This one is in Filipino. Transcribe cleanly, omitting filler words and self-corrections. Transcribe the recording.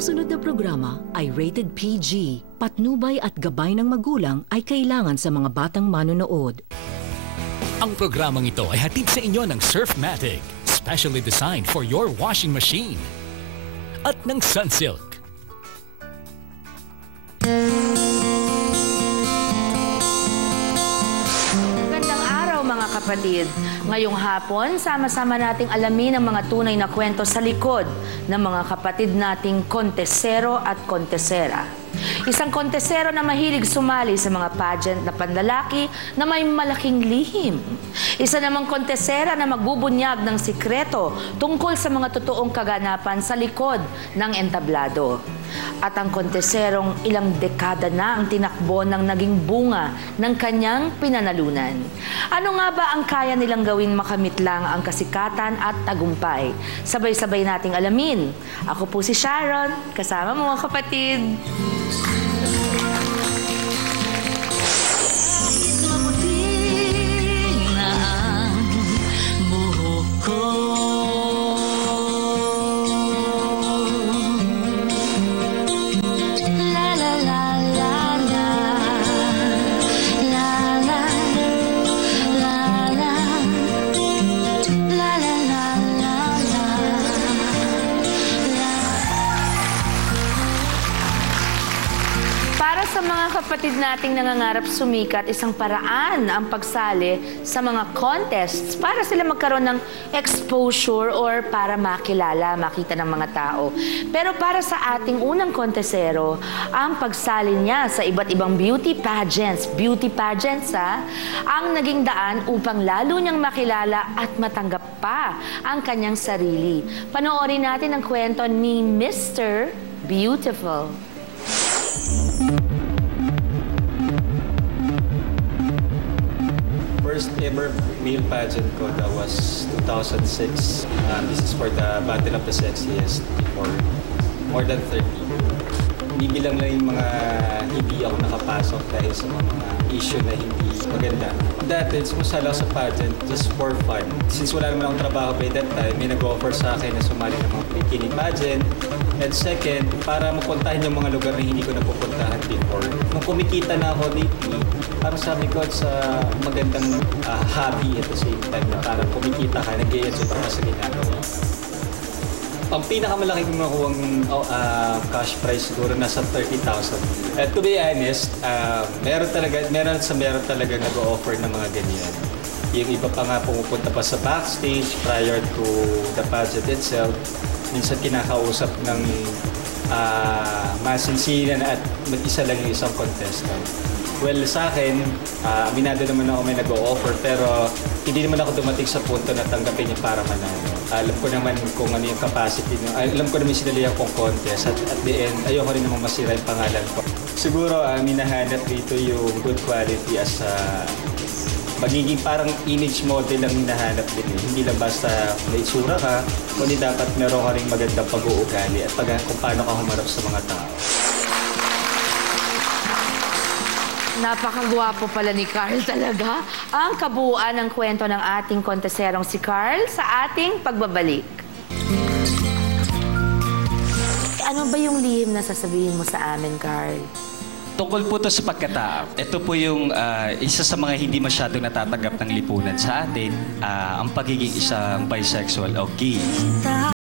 susunod na programa ay rated PG. Patnubay at gabay ng magulang ay kailangan sa mga batang manonood. Ang programang ito ay hatid sa inyo ng Surfmatic, specially designed for your washing machine. At ng Sunsilk. Magandang araw mga kapatid. Ngayong hapon, sama-sama nating alamin ang mga tunay na kwento sa likod ng mga kapatid nating kontesero at kontesera. Isang kontesero na mahilig sumali sa mga pageant na panlalaki na may malaking lihim. Isa namang kontesera na magbubunyag ng sikreto tungkol sa mga totoong kaganapan sa likod ng entablado. At ang konteserong ilang dekada na ang tinakbo ng naging bunga ng kanyang pinanalunan. Ano nga ba ang kaya nilang gawin makamit lang ang kasikatan at tagumpay? Sabay-sabay nating alamin. Ako po si Sharon, kasama mga kapatid. Sa mga kapatid nating nangangarap sumikat, isang paraan ang pagsali sa mga contests para sila magkaroon ng exposure or para makilala, makita ng mga tao. Pero para sa ating unang kontesero, ang pagsali niya sa iba't ibang beauty pageants ang naging daan upang lalo niyang makilala at matanggap pa ang kanyang sarili. Panoorin natin ang kwento ni Mr. Beautiful. First ever male pageant ko, that was 2006. This is for the Battle of the Sexiest for more than 30. Bibilang lang yung mga hindi ako nakapasok dahil sa mga issue na hindi maganda. Dati, sumasali ako sa pageant just for fun. Since wala naman akong trabaho by that time, may nag-offer sa akin na sumali ng mga bikini pageant. And second, para mapuntahan yung mga lugar na hindi ko napupuntahan before. Nung kumikita na ako lately, parang sabi ko sa magandang hobby at the same time na parang kumikita ka, nag-i-enjoy ka sa ginagawa. Ang pinakamalaking makuhang cash prize siguro nasa 30,000. To be honest, meron talaga nag-o-offer ng mga ganyan. Yung iba pa nga pumupunta pa sa backstage prior to the pageant itself. Minsan kinakausap ng masinsinan at mag-isa lang yung isang contestant. Well, sa akin, aminado naman ako may nag-o-offer pero hindi naman ako dumating sa punto na tanggapin niya para manalo. Alam ko naman kung ano yung capacity niyo. Alam ko naman sinalihan kong contest at the end, ayoko rin naman masira yung pangalan ko. Siguro, minahanap dito yung good quality as magiging parang image model ang hinahanap din. Hindi lang basta may itsura ka, kundi dapat meron ka rin magandang pag-uugali at kung paano ka humarap sa mga tao. Napakagwapo pala ni Carl talaga. Ang kabuuan ng kwento ng ating konteserong si Carl sa ating pagbabalik. Ano ba yung lihim na sasabihin mo sa amin, Carl? Tungkol po ito sa pagkatao. Ito po yung isa sa mga hindi masyadong natatanggap ng lipunan sa atin, ang pagiging isang bisexual o gay.